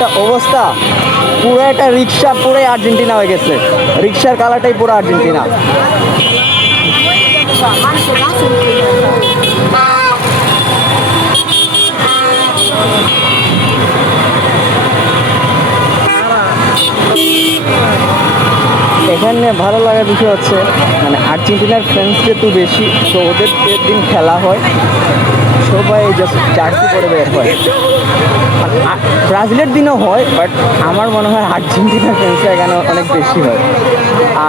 একটা অবস্থা, পুরো একটা রিক্সা পুরোই আর্জেন্টিনা হয়ে গেছে, রিক্সার কালারটাই পুরো আর্জেন্টিনা। এখানে ভালো লাগার বিষয় হচ্ছে মানে আর্জেন্টিনার ফ্যান্স যেহেতু বেশি, তো ওদের দিন খেলা হয় সবাই জাস্ট জার্সি পরে বের হয়। ব্রাজিলের দিনও হয়, বাট আমার মনে হয় আর্জেন্টিনার ফ্যান্স এখানে অনেক বেশি হয়।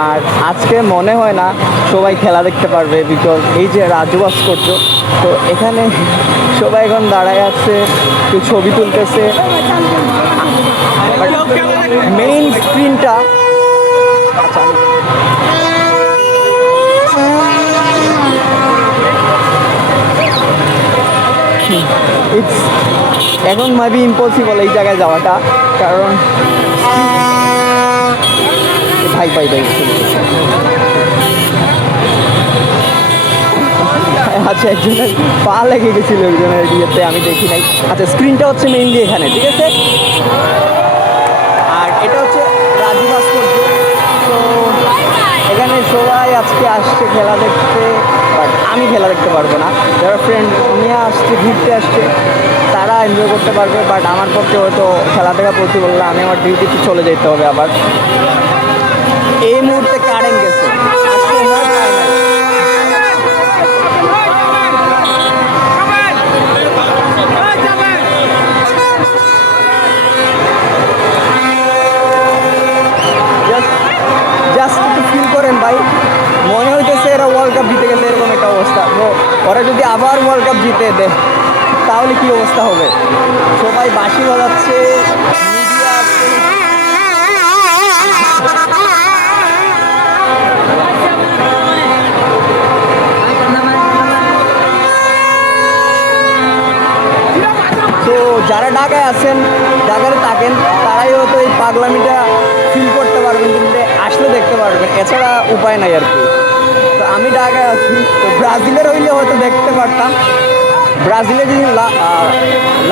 আর আজকে মনে হয় না সবাই খেলা দেখতে পারবে, বিকজ এই যে রাজু ভাস্কর্য, তো এখানে সবাই এখন দাঁড়ায় আছে, কেউ ছবি তুলতেছে। মেইন স্ক্রিনটা ইটস এখন মাবি ইম্পসিবল এই জায়গায় যাওয়াটা, কারণ ভাই ভাই ভাই আচ্ছা একজনের পা লেগে গেছিল একজনের ইয়েতে, আমি দেখি নাই। আচ্ছা স্ক্রিনটা হচ্ছে মেইনলি এখানে, ঠিক আছে। আর এটা হচ্ছে রাজু ভাস্কর্য। তো এখানে সবাই আজকে আসছে খেলা দেখতে, বাট আমি খেলা দেখতে পারবো না। যারা ফ্রেন্ড নিয়ে আসছে, ঘুরতে আসছে, তারা এনজয় করতে পারবে, বাট আমার পক্ষে হয়তো খেলা দেখা পসিবল না। আমি আমার ডিউটিতে চলে যেতে হবে আবার। এই মুহূর্তে কারেন্ট গেছে, জাস্ট একটু ফিল করেন ভাই, মনে হইতেছে এরা ওয়ার্ল্ড কাপ জিতে গেছে এরকম একটা অবস্থা। তো ওরা যদি আবার ওয়ার্ল্ড কাপ জিতে দেয় তাহলে কি অবস্থা হবে। সবাই বাঁশি বাজাচ্ছে, মিডিয়া আছে। তো যারা ঢাকায় আছেন, ঢাকায় থাকেন, তারাই হয়তো এই পাগলামিটা ফিল করতে পারবেন, কিন্তু আসলে দেখতে পারবেন, এছাড়া উপায় নাই আর কি। তো আমি ঢাকায় আছি, তো ব্রাজিলের হইলে হয়তো দেখতে পারতাম। ব্রাজিলের যদি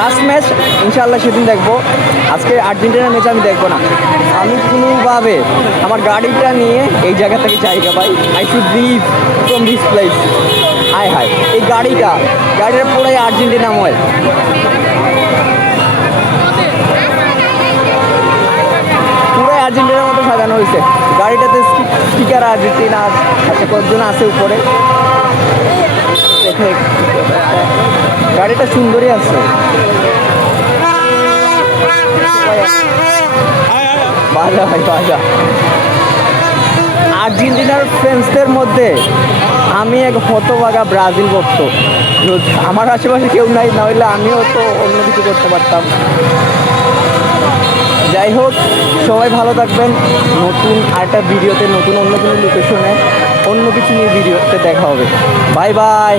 লাস্ট ম্যাচ ইনশাআল্লাহ সেদিন দেখবো। আজকে আর্জেন্টিনার ম্যাচ আমি দেখবো না। আমি কোনোভাবে আমার গাড়িটা নিয়ে এই জায়গা থেকে জায়গা পাই, I should leave from this place. হায় হায়, এই গাড়িটা পুরাই আর্জেন্টিনাময়। পুরাই আর্জেন্টিনার মতো সাজানো হয়েছে গাড়িটাতে, স্টিকার আর্জেন্টিনা। আচ্ছা কয়েকজন আছে উপরে, দেখে গাড়িটা সুন্দরই আছে। বাজা ভাই বাজা। আর্জেন্টিনার ফ্যান্সদের মধ্যে আমি এক হতভাগা ব্রাজিল ভক্ত। আমার আশেপাশে কেউ নাই, না হইলে আমিও তো অন্য কিছু করতে পারতাম। যাই হোক, সবাই ভালো থাকবেন। নতুন আরেকটা ভিডিওতে, নতুন অন্য কোনো লোকেশনে অন্য কিছু নিয়ে ভিডিওতে দেখা হবে। Bye bye.